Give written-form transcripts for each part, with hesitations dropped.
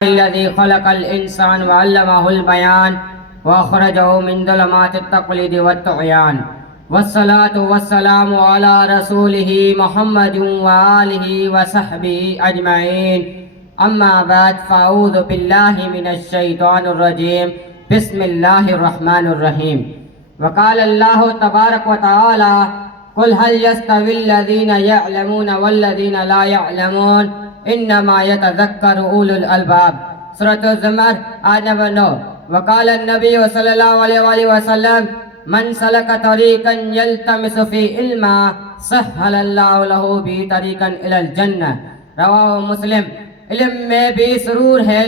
الذي خلق الإنسان وعلمه البيان وأخرجه من ظلمات التقليد والطغيان، والصلاة والسلام على رسوله محمد وآله وصحبه أجمعين. أما بعد، فأعوذ بالله من الشيطان الرجيم. بسم الله الرحمن الرحيم. وقال الله تبارك وتعالى: قل هل يستوي الذين يعلمون والذين لا يعلمون انما يتذكر اولو الالباب. سورۃ الزمر آیت نمبر 9. وقال النبی صلی اللہ علیہ وآلہ وسلم: من سلک طریقا یلتمس فی علما سہل اللہ لہ بہ طریقا الی الجنہ. رواہ مسلم. علم میں بھی سرور ہے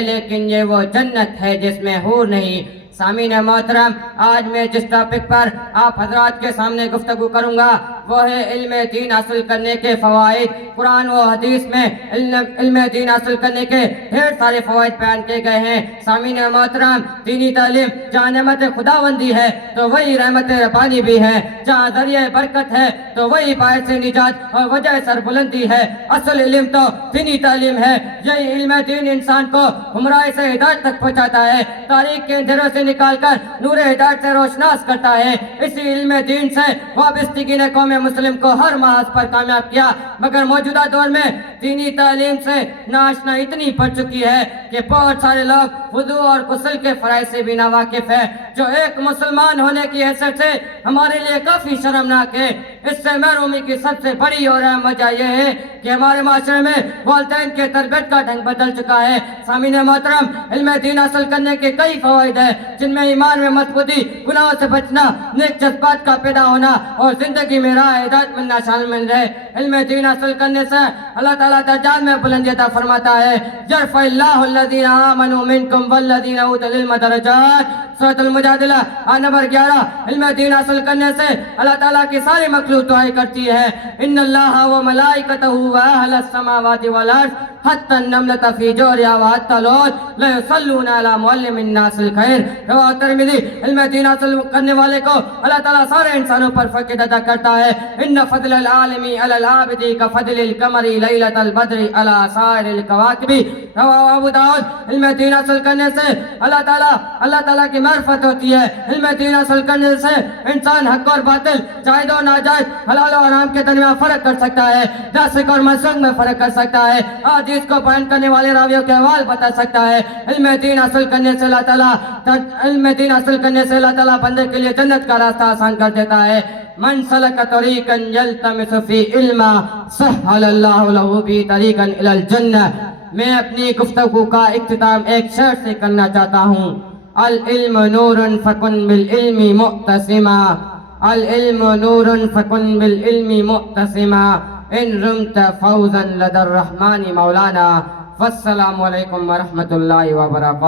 لیکن یہ وہ جنت ہے جس میں حور نہیں. سامعین محترم، آج میں جس ٹاپک پر آپ حضرات کے سامنے گفتگو کروں گا وہ ہے علم دین حاصل کرنے کے فوائد. قرآن و حدیث میں علم دین حاصل کرنے کے ڈھیر سارے فوائد بیان کیے گئے ہیں. سامعین محترم، دینی تعلیم جہاں نعمت خداوندی ہے تو وہی رحمت ربانی بھی ہے. جہاں ذریعہ برکت ہے تو وہی باعث نجات اور وجہ سربلندی ہے. اصل علم تو دینی تعلیم ہے. یہی علم دین انسان کو گمراہی سے ہدایت تک پہنچاتا ہے، تاریخ کے اندھیروں سے نکال کر نور ہدایت سے روشناس کرتا ہے. اسی علم دین سے وابستگی نے قوم مسلم کو ہر محاذ پر کامیاب کیا. مگر موجودہ دور میں دینی تعلیم سے ناآشنا اتنی پڑ چکی ہے کہ بہت سارے لوگ وضو اور غسل کے فرائض سے بھی ناواقف ہے، جو ایک مسلمان ہونے کی حیثیت سے ہمارے لیے کافی شرمناک ہے. اس سے محرومی کی سب سے بڑی اور اہم وجہ یہ ہے کہ ہمارے معاشرے میں والدین کے تربیت کا ڈھنگ بدل چکا ہے. سامعین محترم، علم دین حاصل کرنے کے کئی فوائد ہیں، جن میں ایمان میں مضبوطی، گناہوں سے بچنا، نیک جذبات کا پیدا ہونا اور زندگی میں راہ ہدایت ملنا شامل ہے. علم دین حاصل کرنے سے اللہ تعالیٰ درجات میں بلندی عطا فرماتا ہے. یرفع اللہ الذین آمنوا منکم والذین اوتوا العلم درجات. سورۃ المجادلہ آیت نمبر 11. علم دین حاصل کرنے سے اللہ تعالیٰ کی ساری مخلوق دعائیں کرتی ہے. ان اللہ و ملائکتہ و اہل السماوات والارض حتی النملۃ فی جورہا وحتی الحوت لیصلون علی معلم الناس الخیر. رواہ ترمذی. علم دین حاصل کرنے والے کو اللہ تعالیٰ سارے انسانوں پر فضل عطا کرتا ہے. ان فضل العالم علی العابد کفضل القمر لیلۃ البدر علی سائر الکواکب. رواہ ابو داؤد. علم دین حاصل کرنے سے اللہ تعالیٰ کی معرفت ہوتی ہے. علم دین حاصل کرنے سے انسان حق اور باطل، جائز اور ناجائز، حلال اور حرام کے درمیان فرق کر سکتا ہے، ناسخ اور منسوخ میں فرق کر سکتا ہے، حدیث کو بیان کرنے والے راویوں کے احوال بتا سکتا ہے. علم دین حاصل کرنے سے اللہ تعالیٰ بندے کے لیے جنت کا راستہ آسان کر دیتا ہے. من سلک طریقا یلتمس فی علما سہل اللہ لہ بہ طریقا الی الجنہ. میں اپنی گفتگو کا اختتام ایک شعر سے کرنا چاہتا ہوں. العلم نور فکن بالعلم معتصما. العلم نور فکن بالعلم معتصما. ان رمت فوزا لدى الرحمن مولانا. والسلام علیکم ورحمۃ اللہ وبرکاتہ.